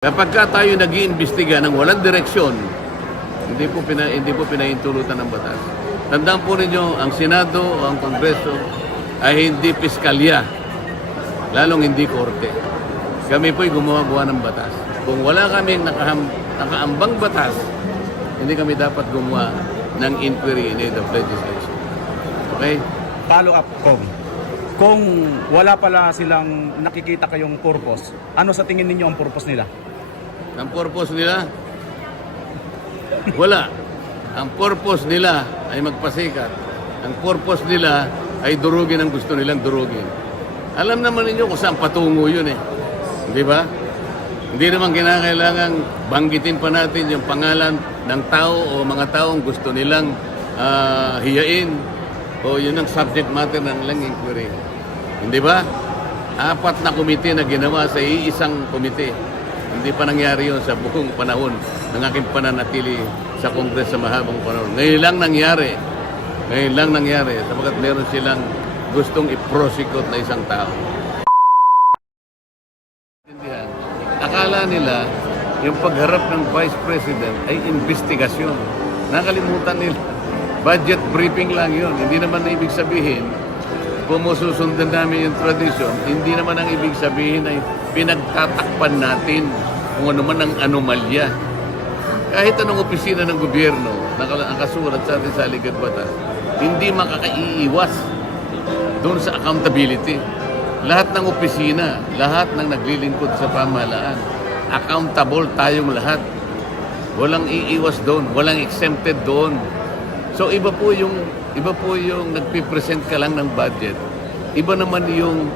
Kapag tayo nag-iimbestiga ng walang direksyon, hindi po pinahintulutan ng batas. Tandaan po ninyo, ang Senado o ang Kongreso ay hindi piskalya, lalong hindi korte. Kami po'y gumawa ng batas. Kung wala kaming nakaambang batas, hindi kami dapat gumawa ng inquiry in aid of legislation. Okay? Follow up ko. Kung wala pala silang nakikita kayong purpose, ano sa tingin ninyo ang purpose nila? Ang purpose nila, wala. Ang purpose nila ay magpasikat. Ang purpose nila ay durugin ang gusto nilang durugin. Alam naman ninyo kung saan patungo yun eh. Di ba? Hindi naman kinakailangan banggitin pa natin yung pangalan ng tao o mga taong gusto nilang hiyain o yun ang subject matter ng lang inquiry. Hindi ba? 4 na komite na ginawa sa iisang komite. Hindi pa nangyari yun sa buong panahon ng aking pananatili sa Kongres sa mahabang panahon. Ngayon lang nangyari sapagkat meron silang gustong i-prosecute na isang tao. Akala nila yung pagharap ng Vice President ay investigasyon. Nakalimutan nila. Budget briefing lang yun. Hindi naman na ibig sabihin kung susundan namin yung tradisyon, hindi naman ang ibig sabihin ay pinagtatakpan natin kung ano man ang anomalya. Kahit anong opisina ng gobyerno na nakasulat sa atin sa Ligat Batas, hindi makakaiiwas doon sa accountability. Lahat ng opisina, lahat ng naglilingkod sa pamahalaan, accountable tayong lahat. Walang iiwas doon, walang exempted doon. So iba po yung nagpipresent ka lang ng budget. Iba naman yung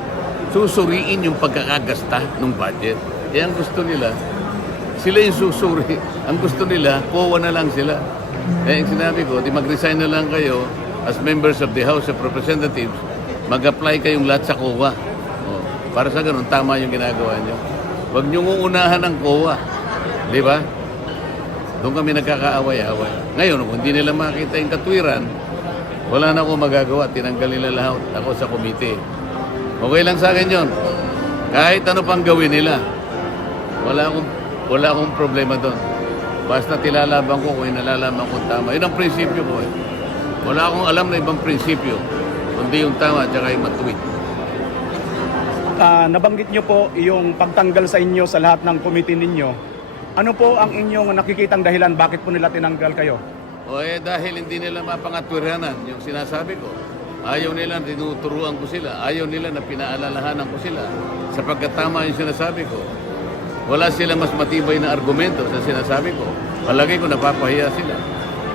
susuriin yung pagkakagasta ng budget. Ang gusto nila, sila yung susuri. Ang gusto nila, COA na lang sila. Ang sinabi ko, di mag-resign na lang kayo as members of the House of Representatives, mag-apply kayong lahat sa COA. Para sa ganun, tama yung ginagawa nyo. Huwag nyo uunahan ng COA. Di ba? Doon kami nagkakaaway-away. Ngayon, kung hindi nila makita yung katwiran, wala na akong magagawa. Tinanggal nila lahat ako sa komite. Okay lang sa akin yun. Kahit ano pang gawin nila, wala akong problema doon. Basta tilalaban ko kung nalalaman kong tama. Yun ang prinsipyo ko eh. Wala akong alam na ibang prinsipyo, kundi yung tama at saka yung matuwid. Nabanggit nyo po yung pagtanggal sa inyo sa lahat ng komite ninyo. Ano po ang inyong nakikitang dahilan bakit po nila tinanggal kayo? Dahil hindi nila mapangatwiranan yung sinasabi ko. Ayaw nila na tinuturuan ko sila. Ayaw nila na pinaalalahanan ko sila. Sapagkat tama yung sinasabi ko. Wala silang mas matibay na argumento sa sinasabi ko. Palagi ko napapahiya sila.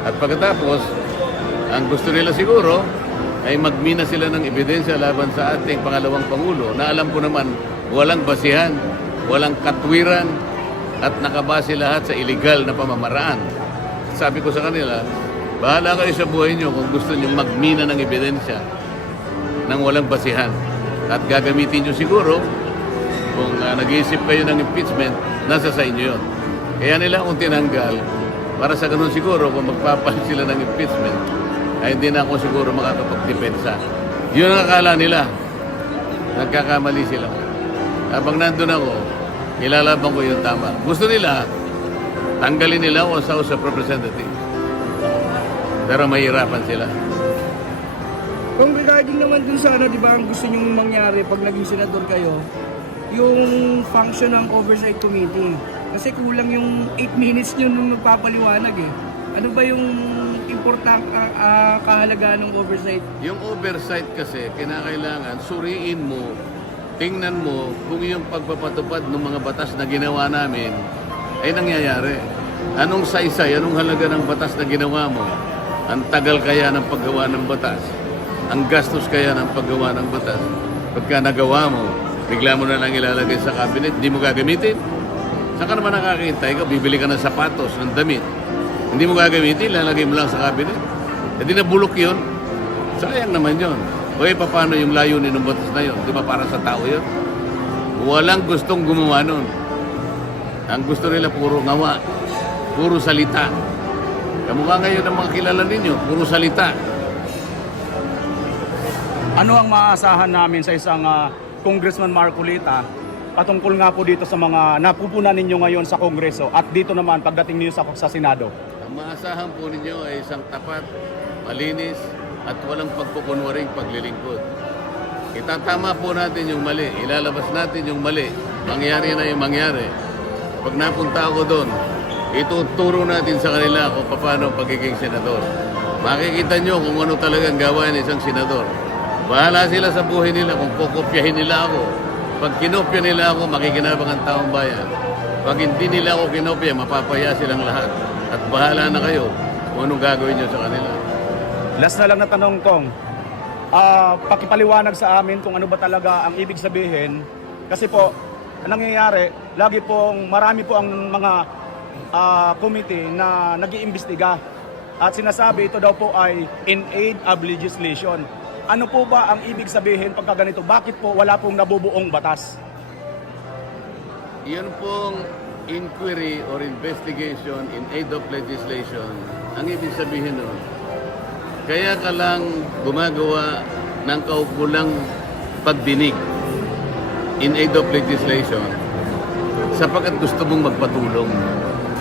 At pagkatapos, ang gusto nila siguro ay magmina sila ng ebidensya laban sa ating pangalawang Pangulo na alam ko naman walang basihan, walang katwiran at nakabase lahat sa illegal na pamamaraan. Sabi ko sa kanila, bahala kayo sa buhay nyo kung gusto nyo magmina ng ebidensya ng walang basihan. At gagamitin nyo siguro kung nag-iisip kayo ng impeachment, nasa sa inyo yun. Kaya nila akong tinanggal para sa ganun siguro kung magpapalit sila ng impeachment ay hindi na ako siguro makakapagdepensa. Yun ang akala nila. Nagkakamali sila. Habang nandun ako, ilalaban ko yung tama. Gusto nila, tanggalin nila ako sa House of Representatives. Pero mahirapan sila. Kung regarding naman dun sa di ba, ang gusto nyong mangyari pag naging senador kayo, yung function ng Oversight Committee. Kasi kulang yung 8 minutes nyo nung magpapaliwanag eh. Ano ba yung kahalagaan ng oversight? Yung oversight kasi, kinakailangan, suriin mo, tingnan mo kung yung pagpapatupad ng mga batas na ginawa namin ay nangyayari. Anong saysay, anong halaga ng batas na ginawa mo? Ang tagal kaya ng paggawa ng batas? Ang gastos kaya ng paggawa ng batas? Pagka nagawa mo, bigla mo na lang ilalagay sa cabinet, di mo gagamitin? Saan ka naman nakakita? Ikaw, bibili ka ng sapatos, ng damit. Hindi mo gagamitin, lalagay mo lang sa cabinet. E di nabulok yun. Sayang naman yun. O paano yung layunin ng batas na yun? Di ba para sa tao yun? Walang gustong gumawa nun. Ang gusto nila puro ngawa. Puro salita. Kamukha ngayon ng mga kilala ninyo, puro salita. Ano ang maaasahan namin sa isang Congressman Marcolita patungkol nga po dito sa mga napupunan ninyo ngayon sa Kongreso at dito naman pagdating niyo sa Senado? Ang maasahan po ninyo ay isang tapat, malinis, at walang pagkukunwaring paglilingkod. Itatama po natin yung mali, ilalabas natin yung mali, mangyari na yung mangyari. Pag napunta ako doon, ituturo natin sa kanila kung paano ang pagiging senador. Makikita nyo kung ano talagang gawain ng isang senador. Bahala sila sa buhay nila kung kukopyahin nila ako. Pag kinopya nila ako, makikinabang ang taong bayan. Pag hindi nila ako kinopya, mapapaya silang lahat. At bahala na kayo kung anong gagawin nyo sa kanila. Last na lang na tanong kong, pakipaliwanag sa amin kung ano ba talaga ang ibig sabihin. Kasi po, ang nangyayari, lagi pong marami po ang mga committee na nag-iimbestiga. At sinasabi ito daw po ay in aid of legislation. Ano po ba ang ibig sabihin pagka ganito? Bakit po wala pong nabubuong batas? Yun pong inquiry or investigation in aid of legislation, ang ibig sabihin nun, kaya ka lang gumagawa ng kaukulang pagdinig in aid of legislation sapagkat gusto mong magpatulong.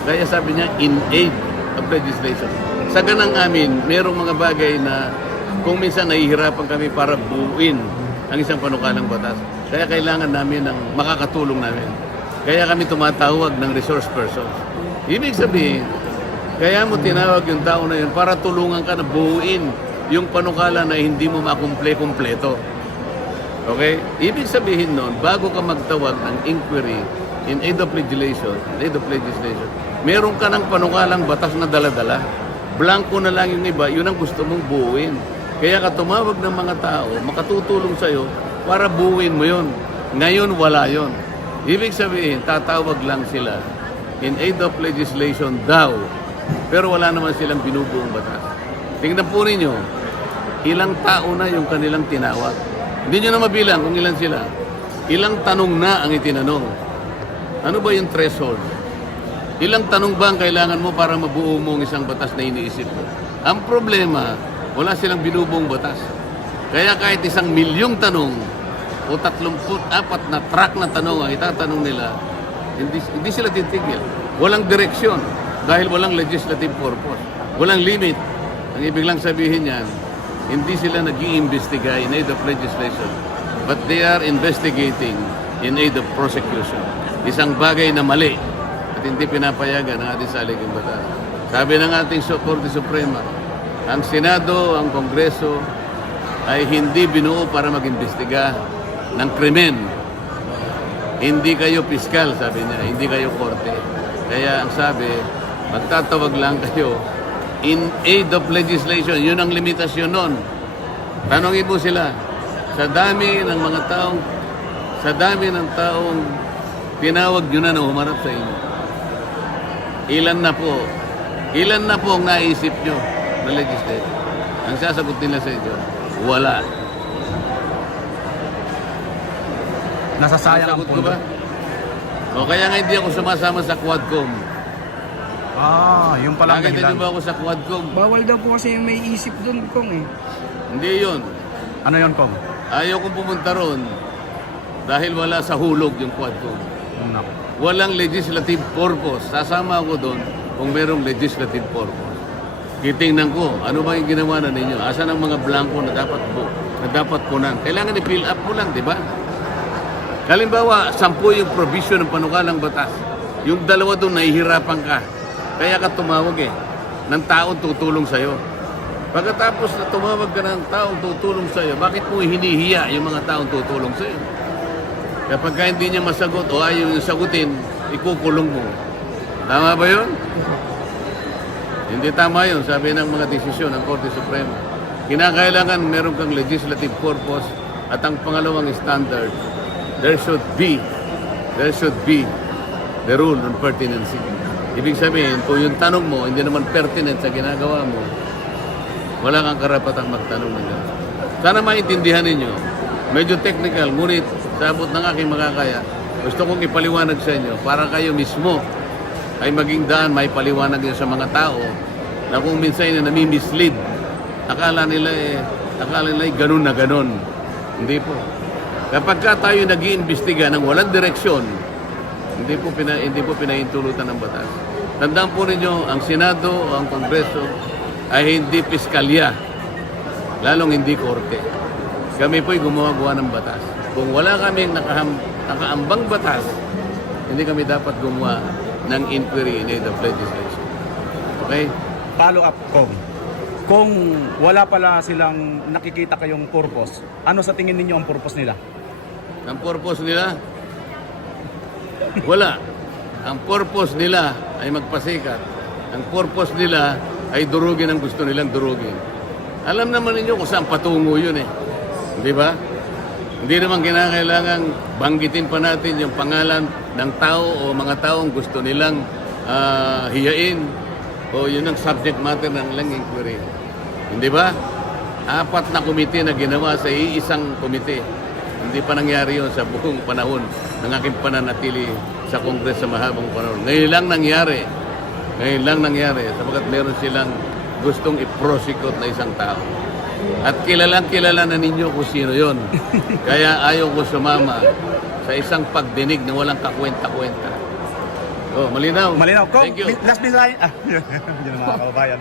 Kaya sabi niya, in aid of legislation. Sa ganang amin, mayroong mga bagay na kung minsan nahihirapan kami para buuin ang isang panukalang batas. Kaya kailangan namin ng makakatulong namin. Kaya kami tumatawag ng resource persons. Ibig sabihin, kaya mo tinawag yung tao na yun para tulungan ka na buuin yung panukala na hindi mo makumple-kumpleto. Okay? Ibig sabihin nun, bago ka magtawag ng inquiry in aid of legislation, meron ka ng panukalang batas na dala-dala. Blanco na lang yung iba, yun ang gusto mong buuin. Kaya ka tumawag ng mga tao, makatutulong sa'yo para buuin mo yun. Ngayon, wala yun. Ibig sabihin, tatawag lang sila in aid of legislation daw. Pero wala naman silang binubuong batas. Tingnan po ninyo, ilang tao na yung kanilang tinawag. Hindi nyo na mabilang kung ilan sila. Ilang tanong na ang itinanong. Ano ba yung threshold? Ilang tanong ba ang kailangan mo para mabuo mo ang isang batas na iniisip mo? Ang problema, wala silang binubuong batas. Kaya kahit 1,000,000 tanong o 34 na track na tanong ang itatanong nila, hindi sila titigil. Walang direksyon dahil walang legislative purpose. Walang limit. Ang ibig lang sabihin yan, hindi sila nag-iimbestiga in aid of legislation, but they are investigating in aid of prosecution. Isang bagay na mali at hindi pinapayagan ng ating saligang batas. Sabi ng ating Korte Suprema, ang Senado, ang Kongreso ay hindi binuo para mag-imbestiga ng krimen. Hindi kayo piskal, sabi niya, hindi kayo korte. Kaya ang sabi, magtatawag lang kayo in aid of legislation. Yun ang limitasyon nun. Tanongin mo sila, sa dami ng mga taong, sa dami ng taong tinawag nyo na humarap sa inyo, ilan na po ang naisip nyo na legislation? Ang sasagot nila sa inyo, wala. Nasasayang ang Sagot ko pondo. ba? O kaya nga hindi ako sumasama sa Quadcom. Yung palang Nakita dahilan. niyo ba ako sa Quadcom? Bawal daw po kasi yung may isip doon, Kong eh. Hindi yun. Ano yun, Kong? Ayaw kong pumunta ron dahil wala sa hulog yung Quadcom. Nako. Walang legislative purpose. Sasama ako doon kung merong legislative purpose. Titingnan ko, ano ba yung ginawa na ninyo? Asan ang mga blanco na dapat punan? Kailangan i-fill up mo lang, di ba? Halimbawa, 10 yung provision ng panukalang batas. Yung 2 doon, nahihirapan ka. Kaya ka tumawag ng taong tutulong sa'yo. Pagkatapos na tumawag ka ng taong tutulong sa'yo, bakit mo hinihiya yung mga taong tutulong sa'yo? Kapag hindi niya masagot o ayaw yung sagutin, ikukulong mo. Tama ba yun? Hindi tama yun, sabi ng mga desisyon ng Korte Suprema. Kinakailangan meron kang legislative purpose at ang pangalawang standard, there should be the rule on pertinency. Ibig sabihin, kung yung tanong mo hindi naman pertinent sa ginagawa mo, wala kang karapatang magtanong ng gano'n. Sana maintindihan ninyo. Medyo technical, ngunit sa abot ng aking makakaya, gusto kong ipaliwanag sa inyo para kayo mismo ay maging daan, may paliwanag nyo sa mga tao na kung minsan na nami-mislead. Akala nila ganun na ganun. Hindi po. Kapag ka tayo nag-iimbestiga ng walang direksyon, hindi po pinahintulutan ng batas. Tandaan po ninyo, ang Senado o ang Kongreso ay hindi piskalya, lalong hindi korte. Kami po'y gumawa ng batas. Kung wala kaming nakaambang batas, hindi kami dapat gumawa ng inquiry in aid of legislation. Okay? Follow up, Kung wala pala silang nakikita kayong purpose, ano sa tingin ninyo ang purpose nila? Ang purpose nila, wala. Ang purpose nila ay magpasikat. Ang purpose nila ay durugin ang gusto nilang durugin. Alam naman ninyo kung saan patungo yun eh. Di ba? Hindi naman kinakailangan banggitin pa natin yung pangalan ng tao o mga taong gusto nilang hiyain o yun ang subject matter ng lang inquiry. Hindi ba? 4 na komite na ginawa sa iisang komite. Hindi pa nangyari yun sa buong panahon ng aking pananatili sa Kongres sa mahabang panahon. Ngayon lang nangyari sapagkat meron silang gustong i-prosecute na isang tao. At kilala na ninyo kung sino yon. Kaya ayaw ko sumama sa isang pagdinig na walang kakwenta-kwenta. Oh, malinaw. Malinaw. Thank you. Last design. Yun ang mga kababayan.